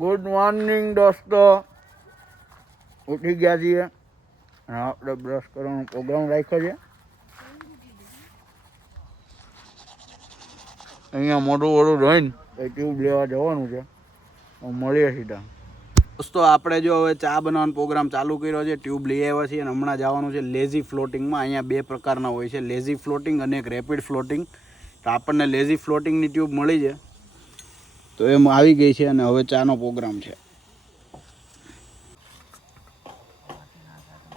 Good morning દોસ્તો. ઉઠી ગયા છીએ અને આપણે બ્રશ કરવાનો પ્રોગ્રામ રાખ્યો છે. અહીંયા મોટું વડું રહીને ટ્યુબ લેવા જવાનું છે. મળીએ સીધા. દોસ્તો આપણે જો હવે ચા બનાવવાનો પ્રોગ્રામ ચાલુ કર્યો છે. ટ્યુબ લઈ આવ્યા છીએ અને હમણાં જવાનું છે લેઝી ફ્લોટિંગમાં. અહીંયા બે પ્રકારના હોય છે, લેઝી ફ્લોટિંગ અને એક રેપિડ ફ્લોટિંગ. તો આપણને લેઝી ફ્લોટિંગની ટ્યુબ મળી છે તો એમ આવી ગઈ છે અને હવે ચાનો પ્રોગ્રામ છે.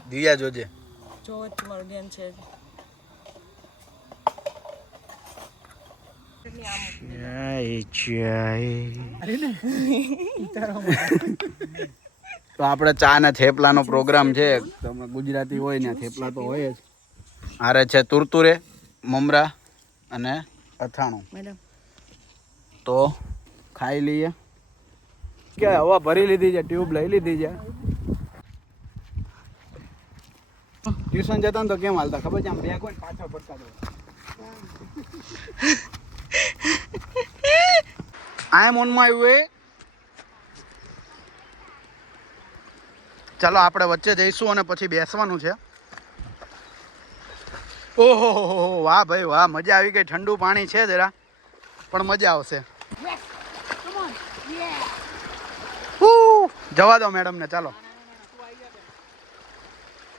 દિયા જોજે જો તમારો બેન છે. તો આપણે ચા ને થેપલાનો પ્રોગ્રામ છે. તમે ગુજરાતી હોય ને થેપલા તો હોય જ. આરે છે તુરતુરે, મમરા અને અથાણું. મેડમ તો ખાઈ લઈએ. કે હવા ભરી લીધી છે, ટ્યુબ લઈ લીધી છે. ટ્યુશન જતા ને તો કેમ હાલતા ખબર છે? આમ બે કોઈ પાછળ પડતા આઈ એમ ઓન માય વે. ચાલો આપણે વચ્ચે જઈશું અને પછી બેસવાનું છે. ઓહો વાહ ભાઈ વાહ, મજા આવી ગઈ. ઠંડુ પાણી છે જરા પણ મજા આવશે. જવા દો મેડમ ને. ચાલો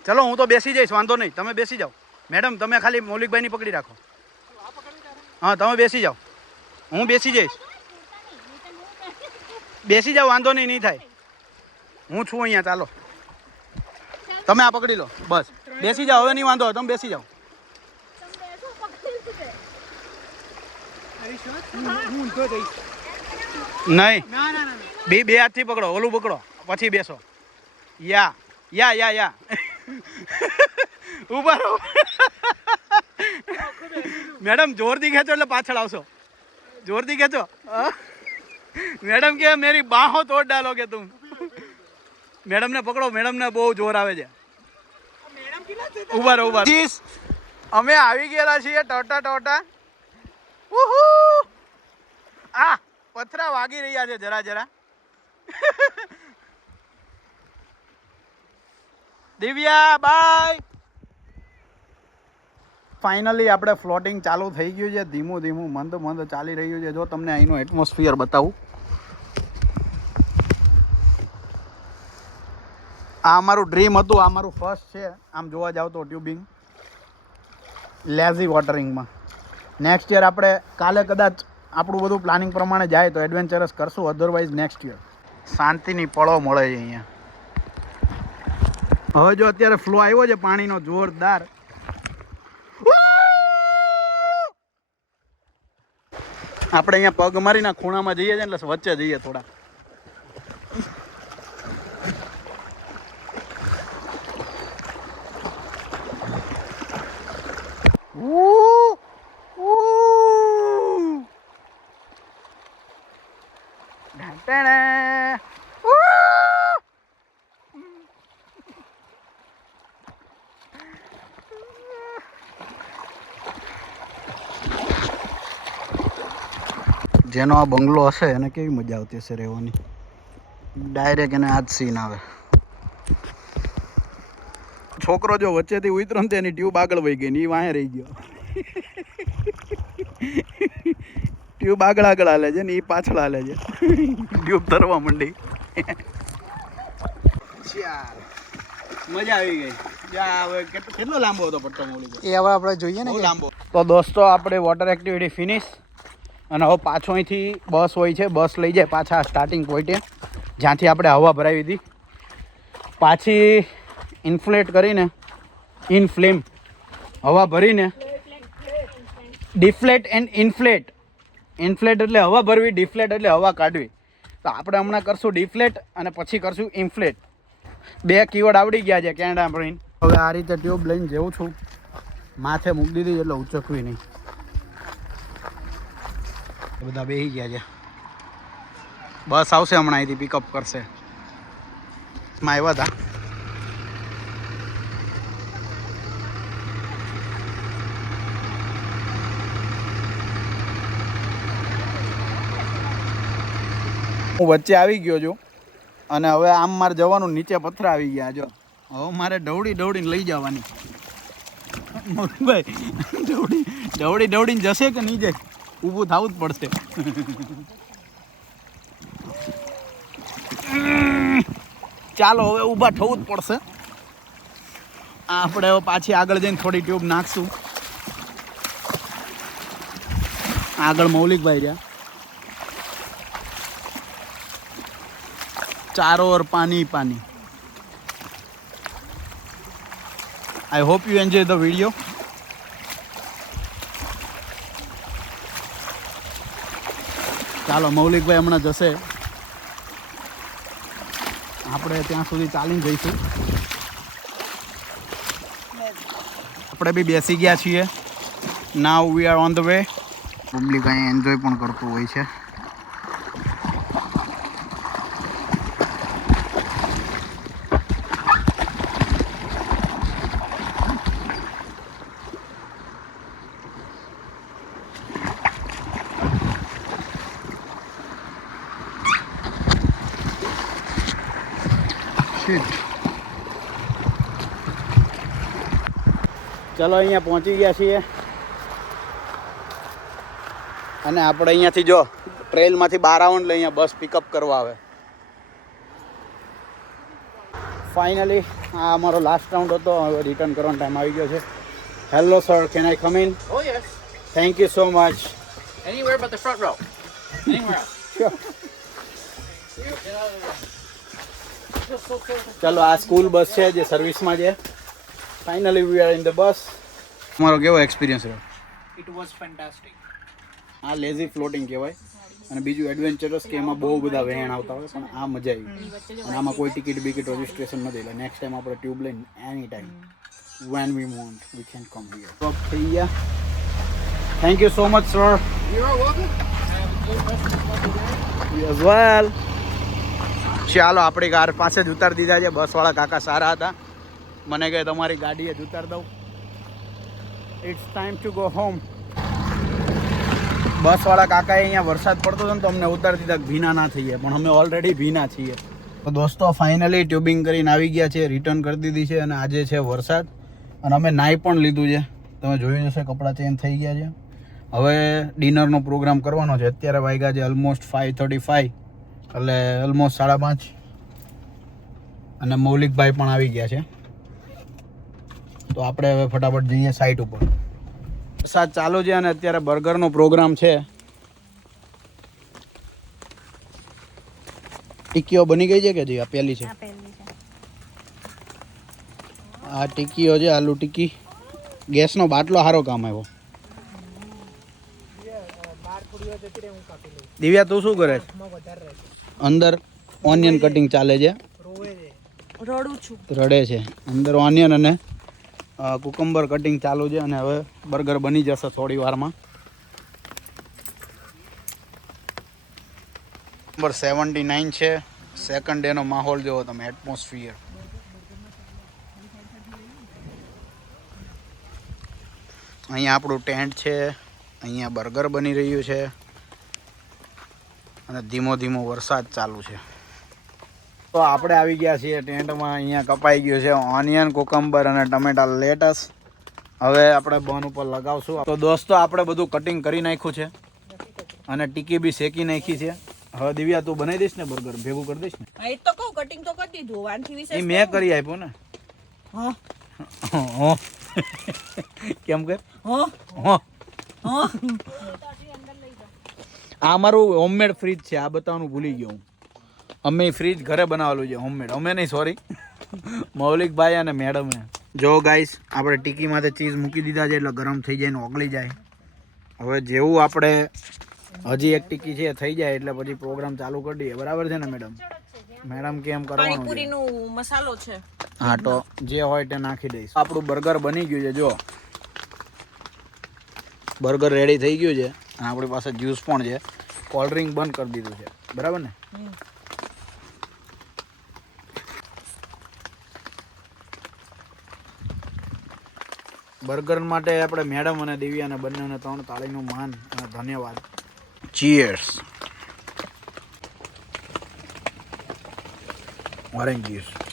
ચલો, હું તો બેસી જઈશ, વાંધો નહીં. તમે બેસી જાઓ મેડમ. તમે ખાલી મૌલિકભાઈની પકડી રાખો. હા તમે બેસી જાઓ, હું બેસી જઈશ. બેસી જાઓ, વાંધો નહીં, નહીં થાય. હું છું અહીંયા. ચાલો તમે આ પકડી લો, બસ બેસી જાઓ. હવે નહીં વાંધો હોય, તમે બેસી જાઓ. નહીં, બે હાથથી પકડો, ઓલું પકડો પછી બેસો. યા યા યા યા ઉભા રહો મેડમ. જોરથી ખેંચો એટલે પાછળ આવશો. જોરથી ખેંચો. મેડમ કે મેરી બાહો તોડ ડાલોગે તુમ. મેડમ ને પકડો, મેડમ ને બહુ જોર આવે છે. ઉભા રહો, ઉભા. અમે આવી ગયેલા છીએ ટોટા ટોટા. આ પથરા વાગી રહ્યા છે જરા જરા. દિવ્યા બાય. ફાઇનલી આપણે ફ્લોટિંગ ચાલુ થઈ ગયું છે. ધીમું ધીમું મંદ મંદ ચાલી રહ્યું છે. જો તમને અહીંનું એટમોસ્ફિયર બતાવું. આ અમારું ડ્રીમ હતું, આ મારું ફર્સ્ટ છે આમ જોવા જાવ તો ટ્યુબિંગ લેઝી વોટરિંગમાં. નેક્સ્ટ યર આપણે કાલે કદાચ આપણું બધું પ્લાનિંગ પ્રમાણે જાય તો એડવેન્ચરસ કરશું. Otherwise next year. શાંતિની પળો મળે છે અહીંયા. હવે જો અત્યારે ફ્લો આવ્યો છે પાણીનો જોરદાર. આપણે અહીંયા પગ મારીના ખૂણામાં જઈએ છીએ એટલે વચ્ચે જઈએ થોડા. જેનો આ બંગલો હશે એને કેવી મજા આવતી હશે રહેવાની. ડાયરેક્ટ એને આ જ સીન આવે. છોકરો જો વચ્ચેથી ઉતરો ને એની ટ્યુબ આગળ વહી ગઈ ને એ વાંહે રહી ગયો. ટ્યુબ આગળ આગળ હાલે છે ને એ પાછળ હાલે છે. ટ્યુબ તરવા માંડી. ચાલ મજા આવી ગઈ. હવે કેટલો લાંબો હતો પટ્ટો મોડી? એ હવે આપણે જોઈએ ને લાંબો. તો દોસ્તો આપણે વોટર એક્ટિવિટી ફિનિશ અને હવે પાછો અહીંથી બસ હોય છે. બસ લઈ જાય પાછા સ્ટાર્ટિંગ પોઈન્ટે જ્યાંથી આપણે હવા ભરાવી હતી. પાછી ઇન્ફ્લેટ કરીને ઇનફ્લેમ હવા ભરીને ડિફ્લેટ એન્ડ ઇન્ફ્લેટ. ઇન્ફ્લેટ એટલે હવા ભરવી, ડિફ્લેટ એટલે હવા કાઢવી. તો આપણે હમણાં કરશું ડિફ્લેટ અને પછી કરશું ઇન્ફ્લેટ. બે કીવર્ડ આવડી ગયા છે કેનેડા ભરીને. હવે આ રીતે ટ્યુબ લઈને જેવું છું માથે મૂકી દીધી એટલે ઉચકવી નહીં. બધા બેસી ગયા છે. બસ આવશે હમણાં અહીંથી પિકઅપ કરશે. માં આવ્યા હતા. હું વચ્ચે આવી ગયો છું અને હવે આમ મારે જવાનું, નીચે પથરા આવી ગયા. જો હવે મારે દৌડીને લઈ જવાની. મોહનભાઈ દৌડીને જશે કે નહીં જાય? ઊભું થવું જ પડશે. ચાલો હવે ઊભા થવું જ પડશે. આપણે હવે પાછી આગળ જઈને થોડી ટ્યુબ નાખશું. આગળ મૌલિકભાઈ રહ્યા. चारों ओर पानी पानी. I hope you enjoy the video. ચાલો મૌલિકભાઈ હમણાં જશે, આપણે ત્યાં સુધી ચાલીને જઈશું. આપણે બી બેસી ગયા છીએ. Now we are on the way. Public અહીંયા એન્જોય પણ કરતું હોય છે. ચલો અહીંયા પહોંચી ગયા છીએ અને આપણે અહીંયાથી જો ટ્રેલમાંથી 12 રાઉન્ડ લઈ અહીંયા બસ પિકઅપ કરવા આવે. ફાઇનલી આ અમારો લાસ્ટ રાઉન્ડ હતો. હવે રિટર્ન કરવાનો ટાઈમ આવી ગયો છે. Hello sir, can I come in? Oh yes. Thank you so much. Anywhere but the front row. Anywhere else. ચલો આ સ્કૂલ બસ છે જે સર્વિસમાં છે. Finally we are in the bus. તમારો કેવો એક્સપિરિયન્સ રહ્યો? It was fantastic. આ લેઝી ફ્લોટિંગ કહેવાય અને બીજું એડવેન્ચરસ કે એમાં બહુ બધા વહેણ આવતા હોય, પણ આ મજા આવી. અને આમાં કોઈ ટિકિટ રજિસ્ટ્રેશન નથી. એટલે નેક્સ્ટ ટાઈમ આપણે ટ્યુબ લઈને any time when we want we can come here. તો થઈ ગયા. Thank you so much sir. You are welcome. As well. ચાલો આપણી કાર પાસે જ ઉતારી દીધા છે. બસવાળા કાકા સારા હતા. મને કહે તમારી ગાડીએ જ ઉતાર દઉં. It's time to go home. બસવાળા કાકાએ અહીંયા વરસાદ પડતો હતો ને તો અમને ઉતારી દીધા ભીના ના થઈએ, પણ અમે ઓલરેડી ભીના છીએ. તો દોસ્તો ફાઇનલી ટ્યુબિંગ કરીને આવી ગયા છે, રિટર્ન કરી દીધી છે અને આજે છે વરસાદ અને અમે નાહી પણ લીધું છે. તમે જોયું જશે કપડાં ચેન્જ થઈ ગયા છે. હવે ડિનરનો પ્રોગ્રામ કરવાનો છે. અત્યારે વાગ્યા છે ઓલમોસ્ટ 5:35, એટલે ઓલમોસ્ટ 5:30. અને મૌલિકભાઈ પણ આવી ગયા છે. તો આપણે હવે ફટાફટ જઈએ સાઈટ ઉપર. વરસાદ ચાલુ છે અને અત્યારે બર્ગરનો પ્રોગ્રામ છે. ટિક્કીઓ બની ગઈ છે કે જી? આ પહેલી છે. આ ટિક્કીઓ છે, આલુ ટિક્કી. ગેસનો બાટલો સારો કામ આવ્યો. દિવ્યા તું શું કરે છે? અંદર ઓનિયન કટિંગ ચાલે છે. રડું છું. રડે છે. અંદર ઓનિયન અને કુકમ્બર કટિંગ ચાલુ છે અને હવે બર્ગર બની જશે થોડી વારમાં. નંબર 79 છે. સેકન્ડ ડેનો માહોલ જોવો તમે, એટમોસ્ફિયર. અહીંયા આપણું ટેન્ટ છે. અહીંયા બર્ગર બની રહ્યું છે અને ધીમો ધીમો વરસાદ ચાલુ છે. તો આપણે આવી ગયા છીએ ટેન્ટમાં. અહીંયા કપાઈ ગયું છે ઓનિયન, કુકમ્બર અને ટમેટા લેટસ. હવે આપણે બન ઉપર લગાવશું. તો દોસ્તો આપણે બધું કટિંગ કરી નાખ્યું છે અને ટીકી બી શેકી નાખી છે. હવે દિવ્યા તું બનાવી દઈશ ને બર્ગર? ભેગું કરી દઈશ ને? એ તો કહું કટિંગ તો કરી દીધું. વાનથી વિશેષ એ મેં કરી આપ્યું ને. હા કેમ કે હા હા હા. આ અમારું હોમમેડ ફ્રીજ છે. આ બતાવવાનું ભૂલી ગયો હું. અમે ફ્રીજ ઘરે બનાવેલું છે હોમમેડ. અમે નહીં, સોરી, મૌલિકભાઈ અને મેડમે. જો ગાઈસ આપણે ટીકીમાંથી ચીઝ મૂકી દીધા છે એટલે ગરમ થઈ જાય ને ઓગળી જાય. હવે જેવું આપણે હજી એક ટીકી છે થઈ જાય એટલે પછી પ્રોગ્રામ ચાલુ કરી દઈએ. બરાબર છે ને મેડમ? મેડમ કેમ કરવાનું? પાણીપુરીનો મસાલો છે. હા, તો જે હોય તે નાખી દઈશ. આપણું બર્ગર બની ગયું છે. જો બર્ગર રેડી થઈ ગયું છે અને આપણી પાસે જ્યુસ પણ છે. કોલ્ડ ડ્રિંક બંધ કરી દીધું છે. બરાબર ને? બર્ગર માટે આપણે મેડમ અને દિવ્યાને બંનેને 3 તાળીનું માન અને ધન્યવાદ. ચીયર્સ. Orange juice